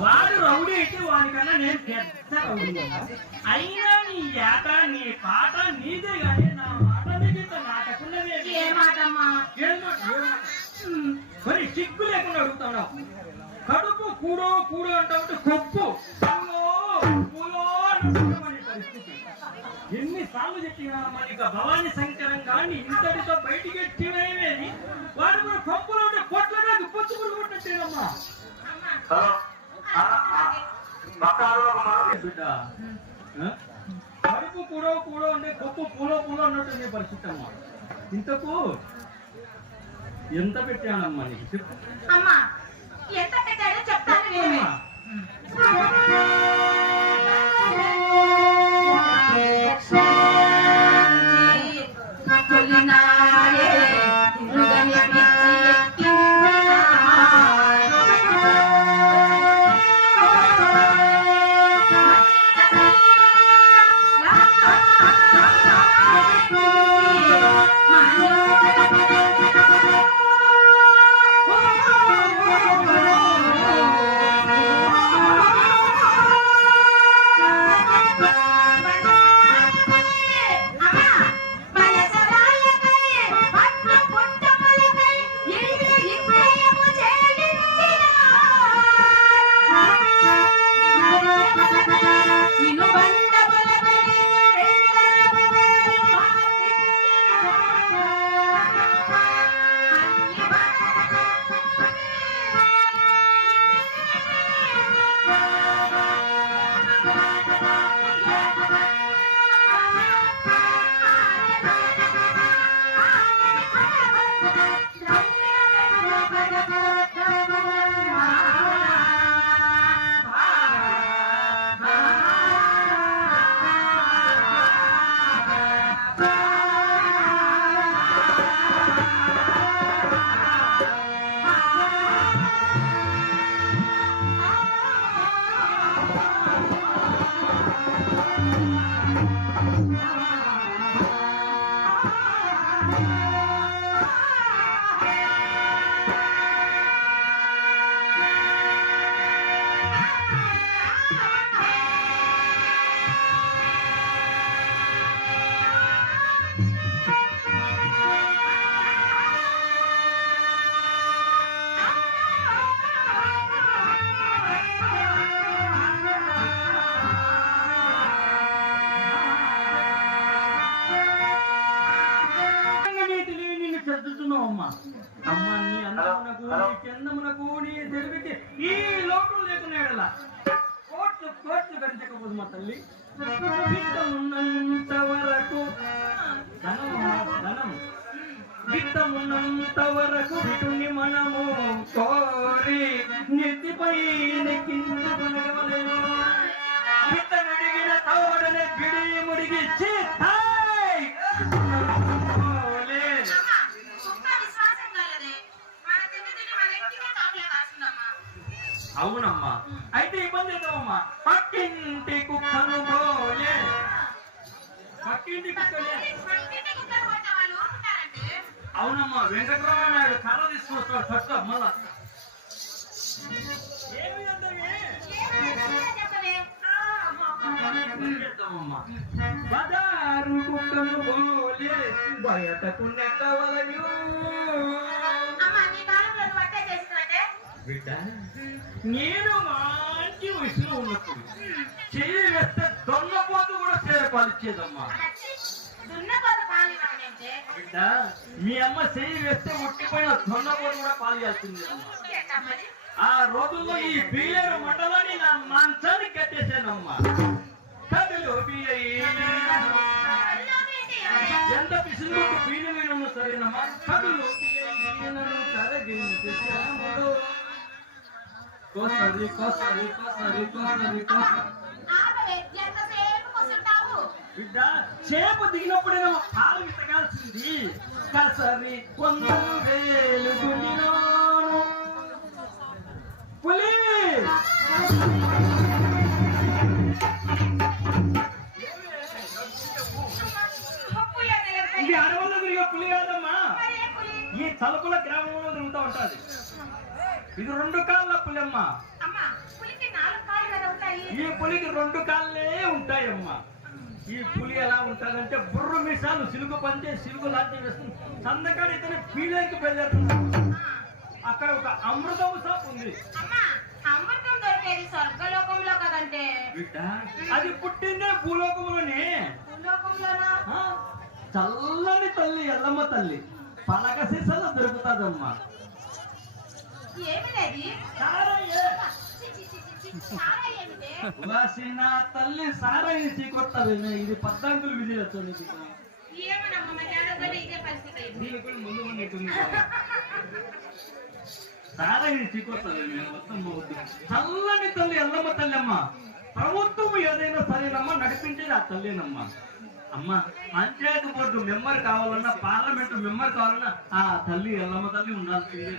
వాడు రౌడీ అయితే వాడికన్నా నేను పెద్ద రౌడీ అయినా నీ ఏట నీ పాట నీదే కానీ నా మాట నీకు నాటకున్నది ఏ మాటమ్మా? మరి సిగ్గు లేకుండా అడుగుతున్నావు. కడుపు కూడో కూడో అంటావు కొప్పు. ఎన్నిసార్లు చెప్పినా మనకి భవానీ శంకరం కానీ ఇంతటితో బయటికి ఎట్టివేది వాడు కూడా కొప్పులో ఉంటే పొట్లలో పొత్తు కొట్టుకుంటున్నామ్మా అమ్మా హలో ఆ, ఆ, పక్క ఆవిడ ఒక మాట. బిడ్డ ఆ? కడుపు కూడో కూడో అంటే కొప్పు పూలో పూలో అన్నట్టు పరిస్థితి అమ్మా ఇంతకు ఎంత పెట్టానమ్మా నీకు చెప్పు. అమ్మా ఎంత పెట్టాడో చెప్తాను అమ్మా నీ అందమునకు నీ చందమునకు నీ తెలివికి ఈ లోటు లేకునేడలా కోట్లు కోట్లు గడిచకపోదు మా తల్లి. వరకు ధనం ధనం విత్తమున్నంత వరకు విటుని మనము కోరి నెత్తిపై నెక్కించుకొనగవలెను అవునమ్మా. అయితే ఇబ్బంది అవుతావమ్మా పక్కింటి కుక్కను పోలే పక్కింటి కుక్కలే అవునమ్మా వెంకటరామ నాయుడు కర్ర తీసుకొస్తాడు. ఫస్ట్ మళ్ళా. ఏమి చేద్దామే? బజారు కుక్కను పోలే. బయటకు నెట్టవలయు. బిడ్డ. నేను మంచి వయసులో ఉన్నప్పుడు చెయ్యి వేస్తే దొన్నపోతు కూడా చేరపాలిచ్చేదమ్మా బిడ్డ మీ అమ్మ చెయ్యి వేస్తే ఉట్టిపోయిన దొన్నపోతు కూడా పాలియాల్సింది అమ్మా. ఆ రోజుల్లో ఈ బియ్యరు మండలాన్ని నా మంచాన్ని కట్టేశానమ్మా కథలు ఎంత పిసులు బీలు వీణము సరేనమ్మా. కథలు కోసరి కోసరి కోసరి కోసరి కోసరి. బిడ్డ చేప దిగినప్పుడేనా పాలు వితగాల్సింది కసరి కొందు వేలు గుండిలోను పులి ఇది అడవుల్లో తిరిగే పులి కాదమ్మా. ఈ తలుపుల గ్రామంలో తిరుగుతూ ఉంటుంది. ఇది రెండు కాళ్ళ పులమ్మ. ఈ పులికి రెండు కాళ్ళే ఉంటాయమ్మా. ఈ పులి ఎలా ఉంటుందంటే బుర్రు మిసాలు సిలుగు పంచే సిలుగు లాంటి వేస్తుంది. సందకాడు ఇతని పీలేకి బయలుదేరుతుంది. ఆ, అక్కడ ఒక అమృతము షాప్ ఉంది. అమ్మా అమృతం దొరికేది స్వర్గలోకంలో కదంటే. బిడ్డ అది పుట్టిందే భూలోకంలోనా. చల్లని తల్లి ఎల్లమ్మ తల్లి. పలక సీసాలో దొరుకుతాదమ్మా. తల్లి సారాయి చీకొట్టదు ఇది పద్దాంకులు విధి వచ్చాను ముందు ఉన్నట్టుంది సారాయి చీకొట్టదు మొత్తం పోవద్దు. చల్లని తల్లి ఎల్లమ్మ తల్లి అమ్మ ప్రభుత్వం ఏదైనా సరేనమ్మా నడిపించేది ఆ తల్లినమ్మా. అమ్మ పంచాయతీ బోర్డు మెంబర్ కావాలన్నా పార్లమెంట్ మెంబర్ కావాలన్నా ఆ తల్లి ఎల్లమ్మ తల్లి ఉండాల్సిందే